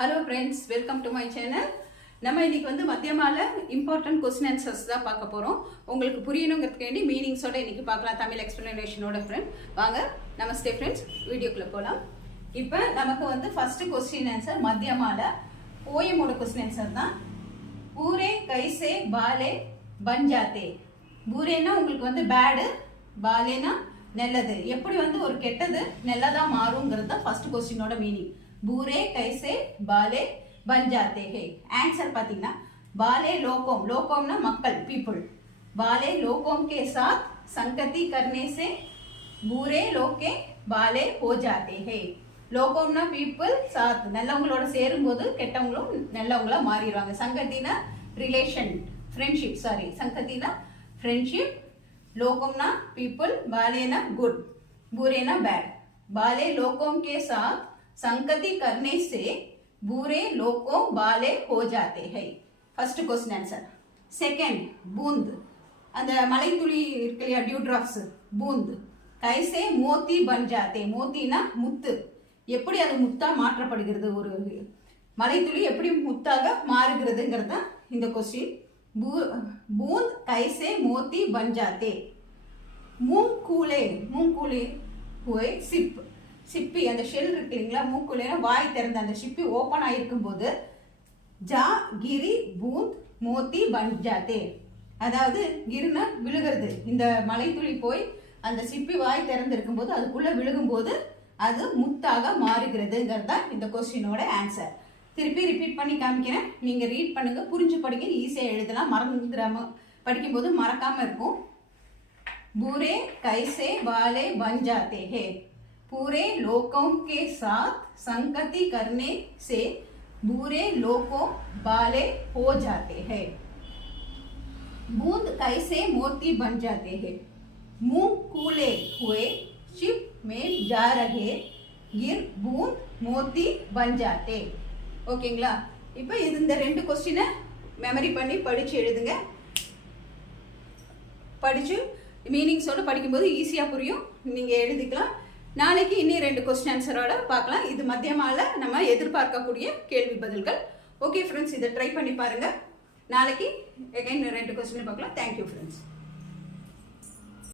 Hello friends, welcome to my channel. நம்ம இன்னைக்கு வந்து மத்தியமால இம்பார்ட்டன்ட் क्वेश्चन ஆன்சர்ஸ் தான் பார்க்க போறோம். உங்களுக்கு புரியணும்ங்கிறதுக்காண்டி மீனிங்ஸோட இன்னைக்கு பார்க்கலாம் தமிழ் எக்ஸ்பிளனேஷனோட ஃப்ரெண்ட். வாங்க நமஸ்தே फ्रेंड्स, வீடியோக்குள்ள போலாம். இப்போ நமக்கு வந்து ஃபர்ஸ்ட் क्वेश्चन ஆன்சர் மத்தியமால போயமோட क्वेश्चन ஆன்சர் தான். பூரே கைசே பாலே பன் ஜாதே. பூரேனா உங்களுக்கு வந்து பேட், பாலேனா நல்லது. எப்படி வந்து ஒரு கெட்டது நல்லதா மாறும்ங்கிறது தான் ஃபர்ஸ்ட் क्वेश्चनோட மீனிங். பூரே கைசே பாலே बन जाते हैं. आंसर पातीना बाले लोकोम, लोकोम ना मक्कल पीपल, बाले लोकोम के साथ संगति करने से बुरे लोग के बाले हो जाते हैं. लोकोम ना पीपल साथ நல்லவங்களோட சேரும்போது கெட்டவங்களும் நல்லவங்களா மாறிடுவாங்க. சங்கத்தினா ரிலேஷன், ஃப்ரெண்ட்ஷிப், சாரி சங்கத்தினா ஃப்ரெண்ட்ஷிப், लोकोम ना पीपल, बाले ना गुड, बुरे ना बैड. बाले लोकोम के साथ संगति करने से बुरे लोगों बाले हो जाते हैं. First question answer. सेकंड बूंद, அந்த மலை துளி இருக்கு இல்லையா, டியூ டிராப்ஸ், பூந்த். கைசே மோத்தி பன் ஜாதே. மோத்தினா முத்து. எப்படி அது முத்தா மாற்றப்படுகிறது, ஒரு மலை துளி எப்படி முத்தாக மாறுகிறதுங்கிறது தான் இந்த क्वेश्चन. बूंद कैसे मोती बन जाते. மூங்கூலே, மூங்கூலே हुए सिप, சிப்பி அந்த ஷெல் இருக்கு இல்லைங்களா, மூக்குள்ளே வாய் திறந்த அந்த சிப்பி ஓப்பன் ஆகிருக்கும் போது ஜா கிரி பூந்த் மோத்தி பன் ஜாதே. அதாவது கிருனா விழுகிறது, இந்த மலை துளி போய் அந்த சிப்பி வாய் திறந்திருக்கும் போது அதுக்குள்ள விழுகும் போது அது முத்தாக மாறுகிறதுங்கிறது தான் இந்த क्वेश्चनோட ஆன்சர். திருப்பி ரிப்பீட் பண்ணி காமிக்கிறேன், நீங்க ரீட் பண்ணுங்க, புரிஞ்சு படிங்க, ஈஸியாக எழுதலாம், மறந்துடாம படிக்கும்போது மறக்காம இருக்கும். பூரே கைசே பாலே பன் ஜாதே ஹே. पूरे लोगों के साथ संगति करने से बुरे लोगों बाले हो जाते हैं. बूंद कैसे मोती बन जाते हैं. मुंह कूले हुए शिप में जा रहे गिर बूंद मोती बन जाते. ஓகேங்களா? இப்போ இந்த ரெண்டு क्वेश्चन மெமரி பண்ணி படிச்சு எழுதுங்க. படிச்சு மீனிங்ஸோட படிக்கும்போது ஈஸியா புரியும், நீங்க எழுதிக்கலாம். நாளைக்கு இன்னும் ரெண்டு क्वेश्चन ஆன்சரோட பார்க்கலாம். இது மத்தியமால நம்ம எதிர்பார்க்கக்கூடிய கேள்வி பதில்கள். ஓகே ஃப்ரெண்ட்ஸ், இதை ட்ரை பண்ணி பாருங்க. நாளைக்கு ரெண்டு क्वेश्चन பார்க்கலாம். Thank you friends.